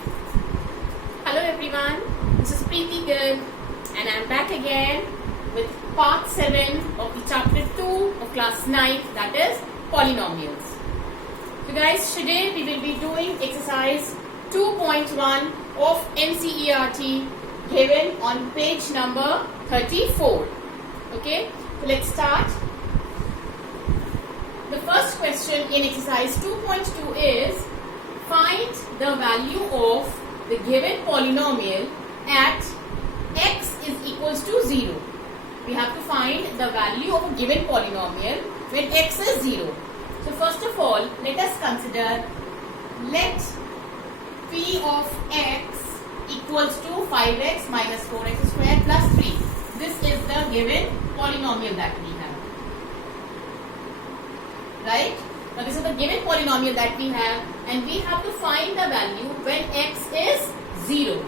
Hello everyone, this is Preeti Gill and I am back again with part 7 of the chapter 2 of class 9, that is polynomials. So guys, today we will be doing exercise 2.1 of NCERT given on page number 34. Okay, so let's start. The first question in exercise 2.2 is find the value of the given polynomial at x is equals to 0. We have to find the value of a given polynomial when x is 0. So first of all, let us consider, let p of x equals to 5x minus 4x squared plus 3. This is the given polynomial that we have. Right? Now this is the given polynomial that we have, and we have to find the value when x is 0.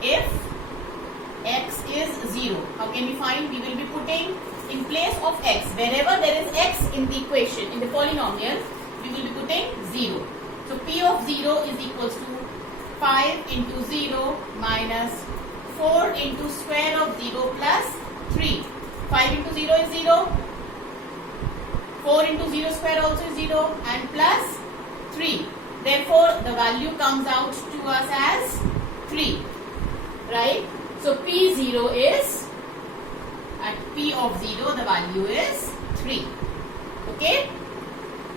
If x is 0, how can we find? We will be putting in place of x, wherever there is x in the equation, in the polynomial, we will be putting 0. So p of 0 is equals to 5 into 0 minus 4 into square of 0 plus 3. 5 into 0 is 0. 4 into 0 square also is 0 and plus 3. Therefore, the value comes out to us as 3. Right? So, P0 is, at P of 0, the value is 3. Okay?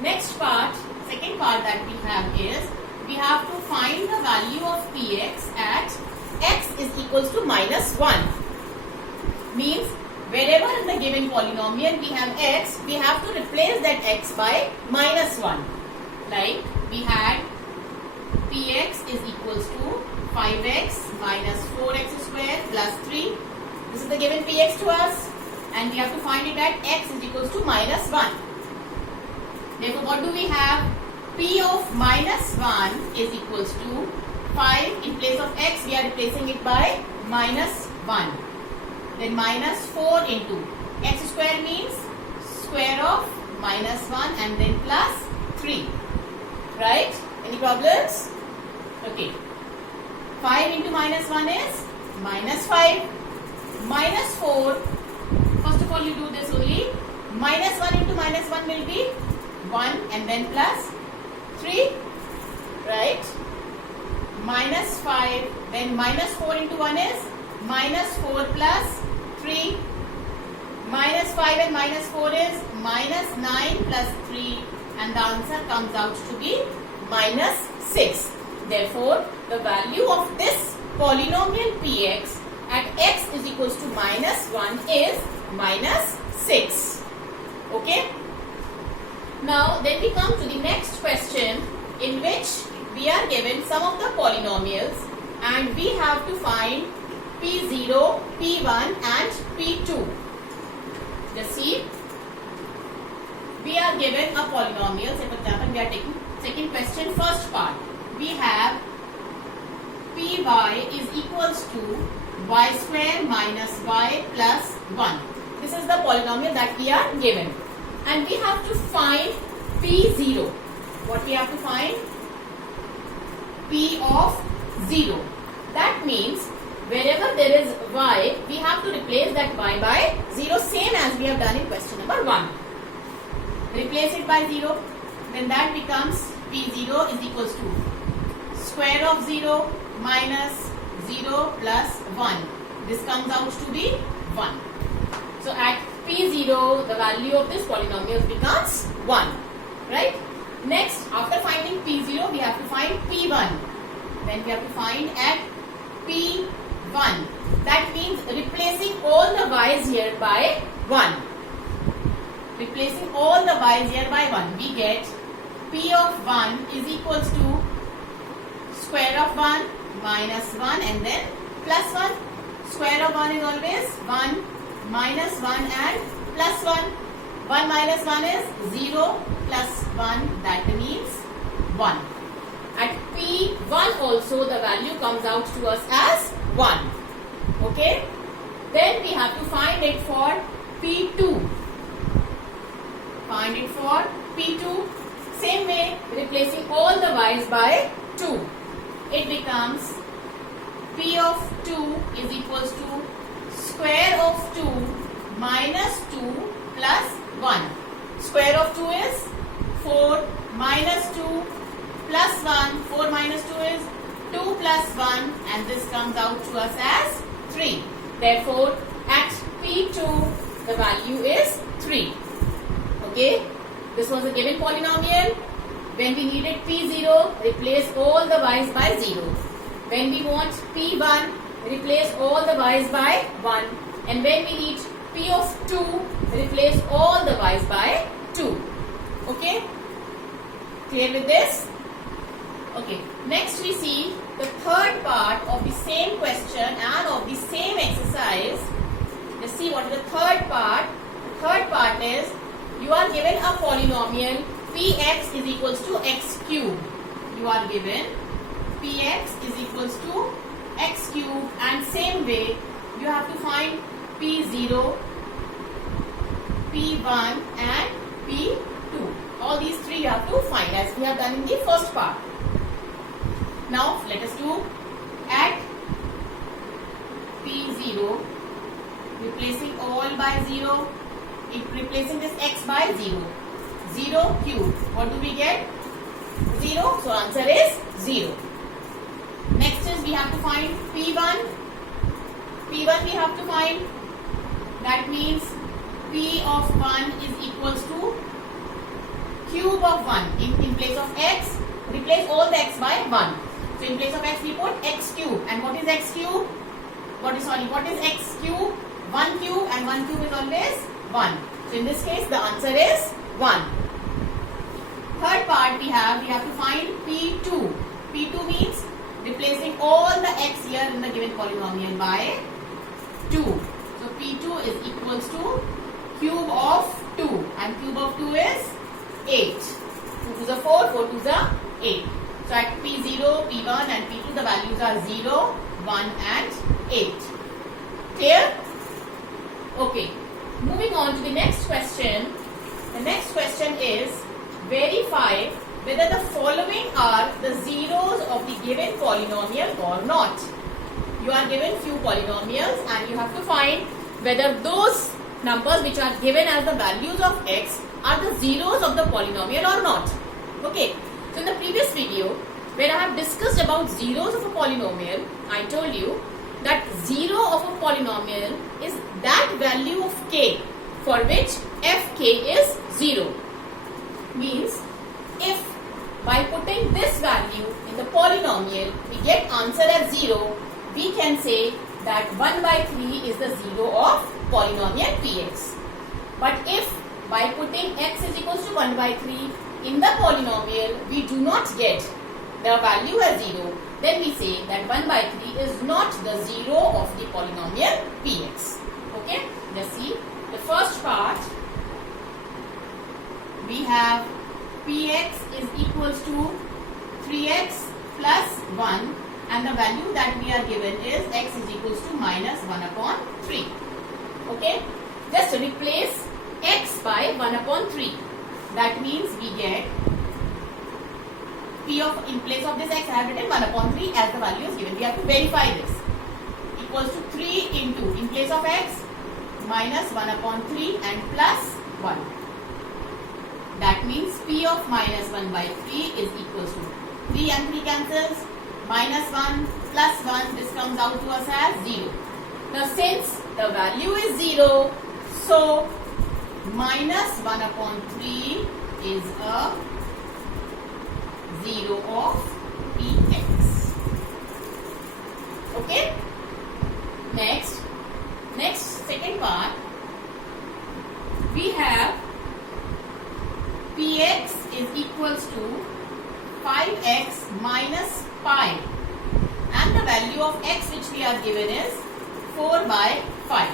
Next part, second part that we have is, we have to find the value of Px at x is equals to minus 1. Means, wherever in the given polynomial we have x, we have to replace that x by minus 1. Like we had px is equals to 5x minus 4x squared plus 3. This is the given px to us, and we have to find it at x is equals to minus 1. Therefore, what do we have? P of minus 1 is equals to 5. In place of x, we are replacing it by minus 1. Then minus 4 into x square means square of minus 1 and then plus 3. Right? Any problems? Okay. 5 into minus 1 is minus 5. Minus 4. First of all, you do this only. Minus 1 into minus 1 will be 1 and then plus 3. Right? Minus 5. Then minus 4 into 1 is minus 4 plus 3. Minus 5 and minus 4 is minus 9 plus 3, and the answer comes out to be minus 6. Therefore, the value of this polynomial px at x is equals to minus 1 is minus 6. Okay? Now, then we come to the next question, in which we are given some of the polynomials and we have to find P0, P1 and P2. Just see, we are given a polynomial. Say for example, we are taking second question, first part. We have Py is equals to y square minus y plus 1. This is the polynomial that we are given. And we have to find P0. What we have to find? P of 0. That means, wherever there is y, we have to replace that y by 0, same as we have done in question number 1. Replace it by 0, then that becomes P0 is equals to square of 0 minus 0 plus 1. This comes out to be 1. So at P0, the value of this polynomial becomes 1. Right? Next, after finding P0, we have to find P1. Then we have to find at P1. That means replacing all the y's here by 1. Replacing all the y's here by 1. We get P of 1 is equals to square of 1 minus 1 and then plus 1. Square of 1 is always 1, minus 1 and plus 1. 1 minus 1 is 0 plus 1, that means 1. At P1 also the value comes out to us as 1. Okay. Then we have to find it for P2. Find it for P2. Same way, replacing all the y's by 2. it becomes P of 2 is equals to square of 2 minus 2 plus 1. Square of 2 is 4 minus 2 plus 1. 4 minus 2 is 2 plus 1, and this comes out to us as 3. Therefore, at P2, the value is 3. Okay, this was a given polynomial. When we needed P0, replace all the y's by 0. When we want P1, replace all the y's by 1. And when we need P of 2, replace all the y's by 2. Okay, clear with this? Okay, next we see the third part of the same question and of the same exercise. Let's see what is the third part. The third part is, you are given a polynomial Px is equals to x cube. You are given Px is equals to x cube, and same way you have to find P0, P1 and P2. All these three you have to find as we have done in the first part. Now let us do at P0, replacing all by 0, replacing this x by 0. 0 cube. What do we get? 0. So answer is 0. Next is we have to find P1. P1 we have to find. That means P of 1 is equals to cube of 1. In place of x, replace all the x by 1. So in place of x we put x cube. And what is x cube? What is x cube? 1 cube, and 1 cube is always 1. So in this case the answer is 1. Third part we have to find P2. P2 means replacing all the x here in the given polynomial by 2. So P2 is equals to cube of 2, and cube of 2 is 8. 2 to the 4, 4 to the 8. So at P0, P1 and P2 the values are 0, 1 and 8. Clear? Okay. Moving on to the next question. The next question is, verify whether the following are the zeros of the given polynomial or not. You are given few polynomials and you have to find whether those numbers which are given as the values of x are the zeros of the polynomial or not. Okay. So in the previous video, where I have discussed about zeros of a polynomial, I told you that zero of a polynomial is that value of k for which fk is 0. Means if by putting this value in the polynomial we get answer as 0, we can say that 1 by 3 is the zero of polynomial px. But if by putting x is equals to 1 by 3 in the polynomial we do not get the value as 0, then we say that 1 by 3 is not the zero of the polynomial px. Okay, let's see the first part. We have px is equals to 3x plus 1, and the value that we are given is x is equals to minus 1 upon 3. Okay, just replace x by 1 upon 3. That means we get P of, in place of this x I have written 1 upon 3 as the value is given. We have to verify this. Equals to 3 into, in place of x, minus 1 upon 3 and plus 1. That means P of minus 1 by 3 is equals to 3 and 3 cancels, minus 1 plus 1, this comes out to us as 0. Now since the value is 0, so minus 1 upon 3 is a 0 of px. Okay? Next second part, we have px is equals to 5x minus pi, and the value of x which we are given is 4 by 5.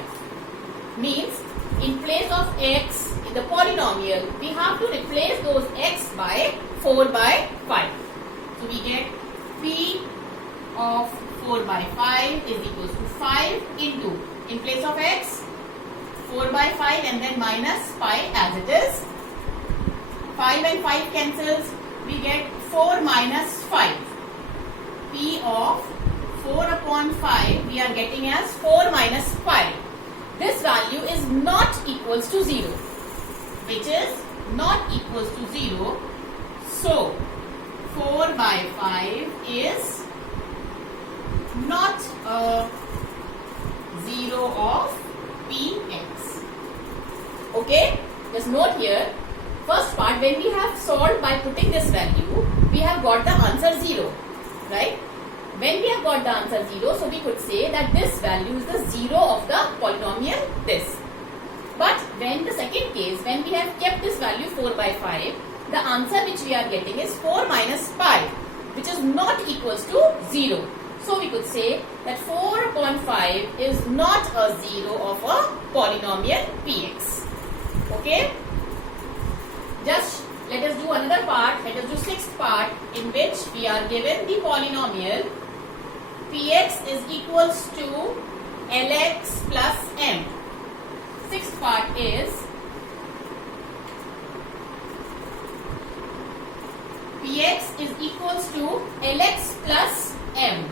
Means in place of x in the polynomial we have to replace those x by 4 by 5. So we get p of 4 by 5 is equals to 5 into, in place of x, 4 by 5 and then minus pi as it is. 5 and 5 cancels, we get 4 minus 5. P of 4 upon 5 we are getting as 4 minus 5. This value is not equals to 0, which is not equals to 0. So 4 by 5 is not a 0 of Px. Okay, just note here, first part, when we have solved by putting this value, we have got the answer 0, right? When we have got the answer 0, so we could say that this value is the 0 of the polynomial this. But when the second case, when we have kept this value 4 by 5, the answer which we are getting is 4 minus 5, which is not equals to 0. So we could say that 4 upon 5 is not a 0 of a polynomial Px. Okay? Just let us do another part. Let us do sixth part, in which we are given the polynomial Px is equals to Lx plus m. Sixth part is Px is equals to Lx plus m.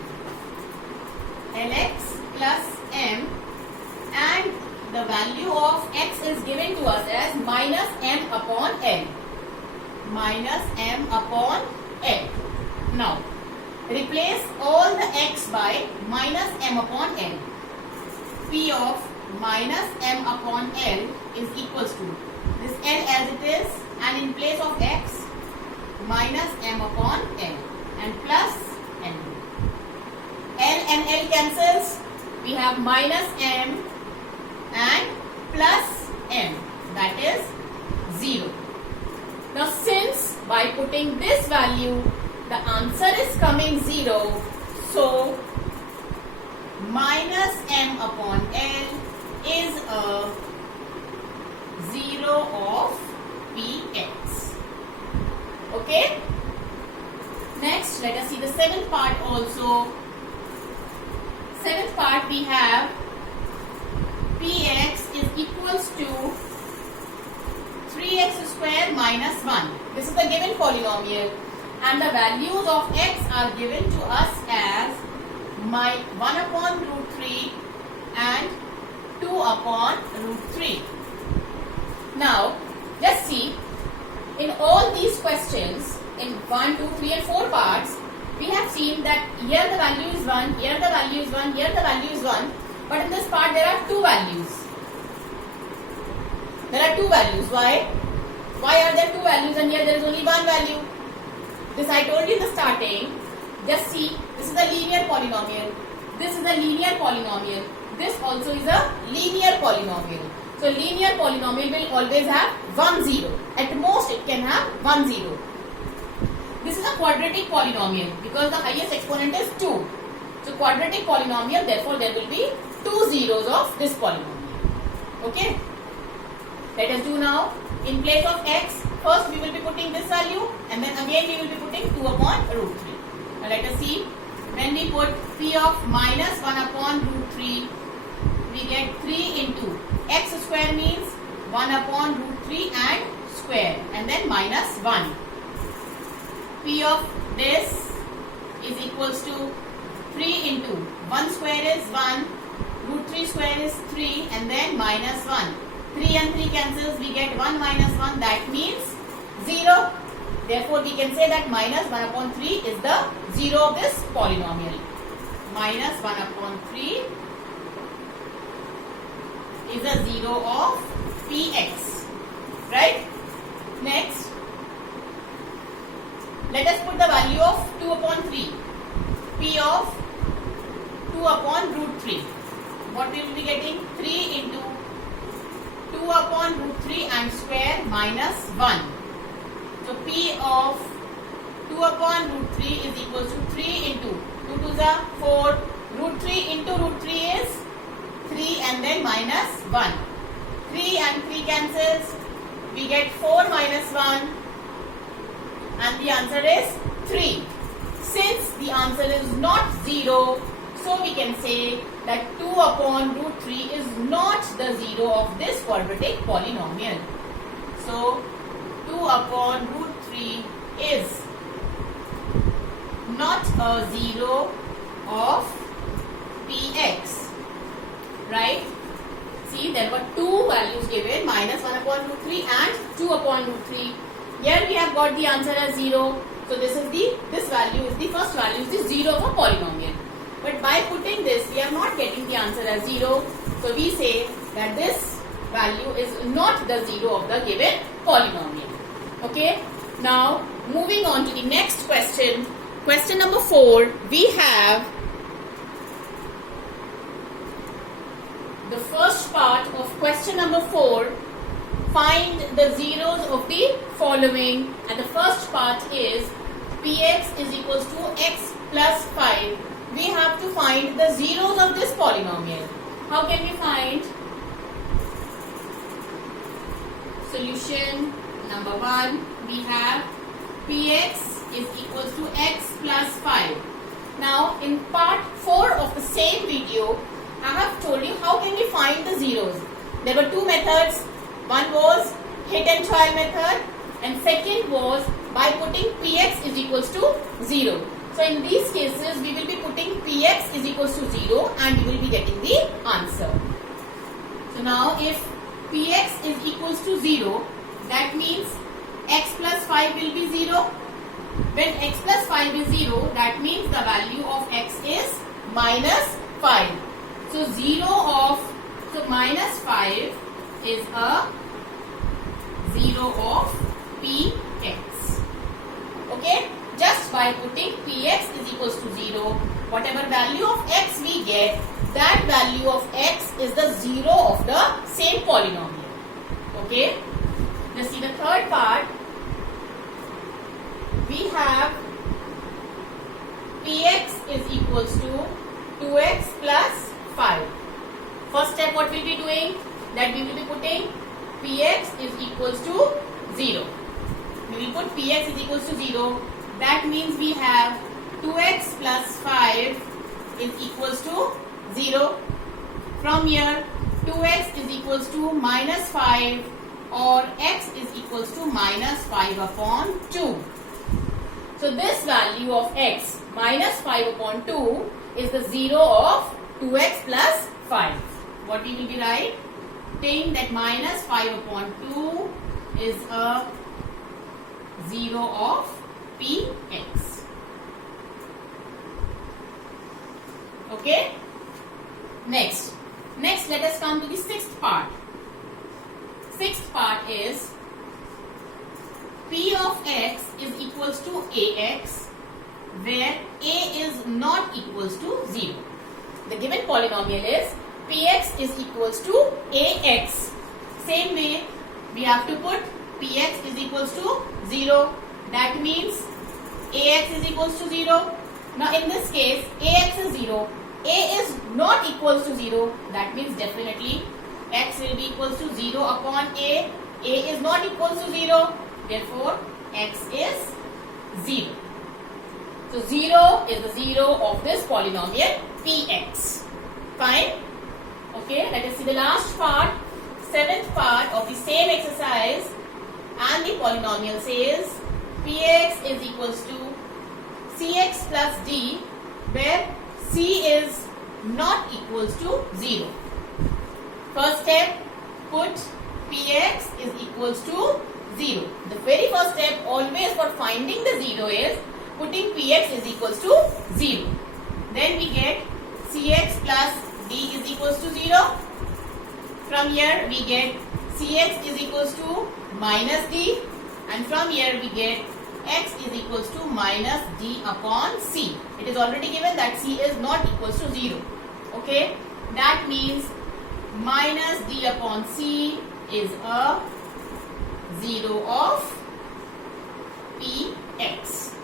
Lx plus m, and the value of x is given to us as minus m upon l. Minus m upon l. Now, replace all the x by minus m upon l. P of minus m upon l is equals to this l as it is, and in place of x, minus m upon l and plus n. L and L cancels. We have minus m and plus m, that is 0. Now since by putting this value the answer is coming 0, so minus m upon L is a 0 of Px. Okay? Next, let us see the seventh part also. Seventh part, we have Px is equals to 3x square minus 1. This is the given polynomial, and the values of x are given to us as 1 upon root 3 and 2 upon root 3. Now, just see, in all these questions, in 1, 2, 3 and 4 parts, we have seen that here the value is 1, here the value is 1, here the value is 1, but in this part there are two values. There are two values. Why? Why are there two values and here there is only one value? This I told you in the starting. Just see, this is a linear polynomial. This is a linear polynomial. This also is a linear polynomial. So linear polynomial will always have 1 0. At most it can have 1 0. This is a quadratic polynomial because the highest exponent is 2. So quadratic polynomial, therefore there will be 2 zeros of this polynomial. Okay? Let us do now. In place of x, first we will be putting this value and then again we will be putting 2 upon root 3. Now let us see. When we put p of minus 1 upon root 3, we get 3 into x square means 1 upon root 3 and square and then minus 1. P of this is equals to 3 into 1 square is 1, root 3 square is 3 and then minus 1. 3 and 3 cancels, we get 1 minus 1, that means 0. Therefore, we can say that minus 1 upon 3 is the 0 of this polynomial. Minus 1 upon 3 is a 0 of Px. Right? Next, let us put the value of 2 upon 3. P of 2 upon root 3. What we will be getting? 3 into 2 upon root 3 and square minus 1. So P of 2 upon root 3 is equals to 3 into 2 to the 4. Root 3 into root 3 is 3 and then minus 1. 3 and 3 cancels. We get 4 minus 1 and the answer is 3. Since the answer is not 0, so we can say that 2 upon root 3 is not the 0 of this quadratic polynomial. So 2 upon root 3 is not a zero of Px, right? See, there were two values given, minus 1 upon root 3 and 2 upon root 3. Here we have got the answer as 0. So this value is the first value is the 0 of a polynomial. But by putting this, we are not getting the answer as 0. So we say that this value is not the 0 of the given polynomial. Okay. Now, moving on to the next question. Question number 4, we have the first part of question number 4. Find the zeros of the following, and the first part is Px is equals to x plus 5. We have to find the zeros of this polynomial. How can we find? Solution number 1, we have Px is equals to x plus 5. Now in part 4 of the same video, I have told you how can we find the zeros. There were two methods. One was hit and trial method, and second was by putting Px is equals to 0. So in these cases, we will be putting Px is equals to 0 and we will be getting the answer. So now if Px is equals to 0, that means x plus 5 will be 0. When x plus 5 is 0, that means the value of x is minus 5. So minus 5 is a 0 of Px. Okay? Just by putting Px is equals to 0, whatever value of x we get, that value of x is the 0 of the same polynomial. Okay? Let's see the third part. We have Px is equals to 2x plus 5. First step, what we'll be doing? That we will be putting Px is equals to 0. We will put Px is equals to 0. That means we have 2x plus 5 is equals to 0. From here, 2x is equals to minus 5 or x is equals to minus 5 upon 2. So this value of x minus 5 upon 2 is the 0 of 2x plus 5. What we will be writing that minus 5 upon 2 is a 0 of Px. Okay? Next let us come to the sixth part. Sixth part is P of x is equals to Ax, where A is not equals to 0. The given polynomial is Px is equals to Ax. Same way, we have to put Px is equals to 0. That means Ax is equals to 0. Now in this case, Ax is 0. A is not equals to 0. That means definitely x will be equals to 0 upon A. A is not equals to 0. Therefore, x is 0. So 0 is the 0 of this polynomial Px. Fine. Okay, let us see the last part, seventh part of the same exercise, and the polynomial says Px is equals to Cx plus D, where C is not equals to 0. First step, put Px is equals to 0. The very first step always for finding the 0 is putting Px is equals to 0. Then we get Cx plus D is equals to 0. From here we get Cx is equals to minus D, and from here we get x is equals to minus D upon C. It is already given that C is not equals to 0. Okay, that means minus D upon C is a 0 of Px.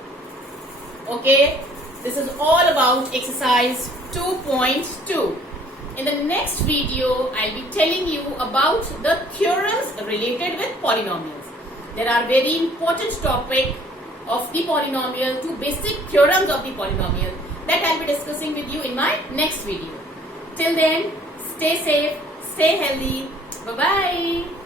Okay, this is all about exercise 2.2. In the next video, I will be telling you about the theorems related with polynomials. There are very important topic of the polynomial, two basic theorems of the polynomial that I will be discussing with you in my next video. Till then, stay safe, stay healthy. Bye-bye.